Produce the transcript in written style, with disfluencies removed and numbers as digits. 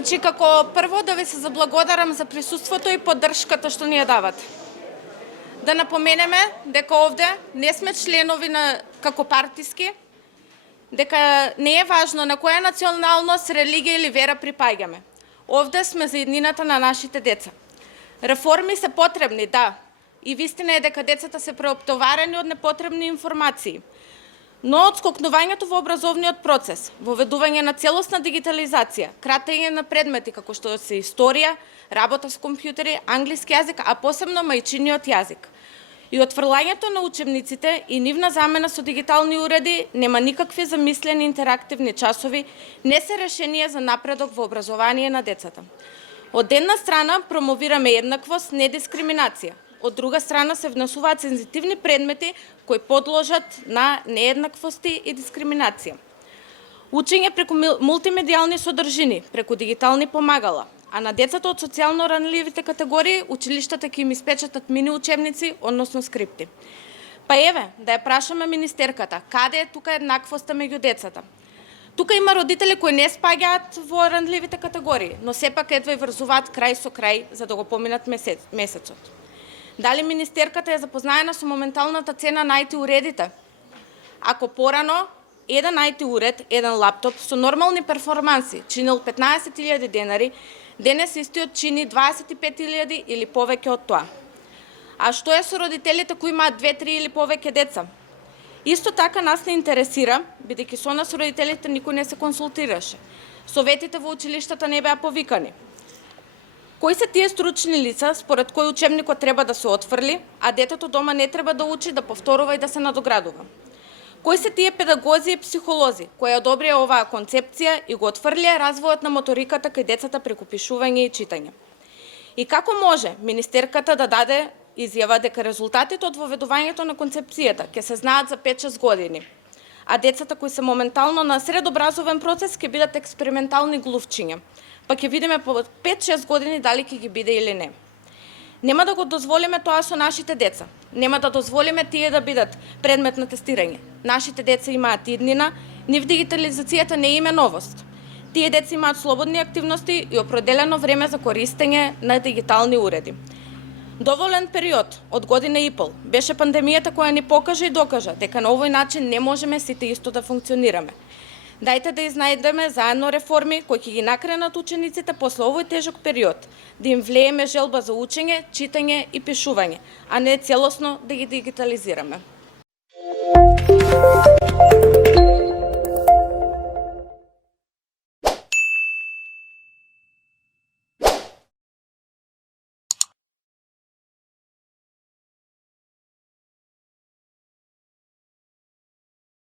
Значи, како прво да ви се заблагодарам за присуството и поддршката што ни ја давате. Да напоменеме дека овде не сме членови како партиски, дека не е важно на која националност, религија или вера припаѓаме. Овде сме за еднината на нашите деца. Реформи се потребни, да, и вистина е дека децата се преоптоварени од непотребни информации. Но отскокнувањето во образовниот процес, воведување на целосна дигитализација, кратење на предмети како што се историја, работа с компјутери, англиски јазик, а посебно мајчиниот јазик, и отфрлањето на учебниците и нивна замена со дигитални уреди нема никакви замислени интерактивни часови, не се решение за напредок во образование на децата. Од една страна промовираме еднаквост, не дискриминација. Од друга страна се внесуваат сензитивни предмети кои подложат на нееднаквости и дискриминација. Учење преку мултимедијални содржини, преку дигитални помагала, а на децата од социјално ранливите категории училиштата ќе им испечатат мини учебници, односно скрипти. Па еве, да ја прашаме министерката, каде е тука еднаквоста меѓу децата? Тука има родители кои не спаѓаат во ранливите категории, но сепак едва и врзуваат крај со крај за да го поминат месецот. Дали министерката е запознаена со моменталната цена на IT уредите? Ако порано, еден IT уред, еден лаптоп со нормални перформанси чинил 15.000 денари, денес истиот чини 25.000 или повеќе од тоа. А што е со родителите кои имаат 2, 3 или повеќе деца? Исто така нас не интересира, бидејќи со нас родителите никој не се консултираше. Советите во училиштата не беа повикани. Кои се тие стручни лица според кој учебникот треба да се отфрли, а детето дома не треба да учи, да повторува и да се надоградува? Кои се тие педагози и психолози кои одобрија оваа концепција и го отфрлија развојот на моториката кај децата преку пишување и читање? И како може министерката да даде изјава дека резултатите од воведувањето на концепцијата ќе се знаат за 5-6 години, а децата кои се моментално на средобразовен процес ќе бидат експериментални глувчиња, па ќе видиме по 5-6 години дали ќе ги биде или не. Нема да го дозволиме тоа со нашите деца. Нема да дозволиме тие да бидат предмет на тестирање. Нашите деца имаат иднина, нив дигитализацијата не им е новост. Тие деца имаат слободни активности и определено време за користење на дигитални уреди. Доволен период од година и пол беше пандемијата која ни покажа и докажа дека на овој начин не можеме сите исто да функционираме. Дајте да изнајдеме заедно реформи кои ќе ги накренат учениците после овој тежок период, да им влееме желба за учење, читање и пишување, а не целосно да ги дигитализираме.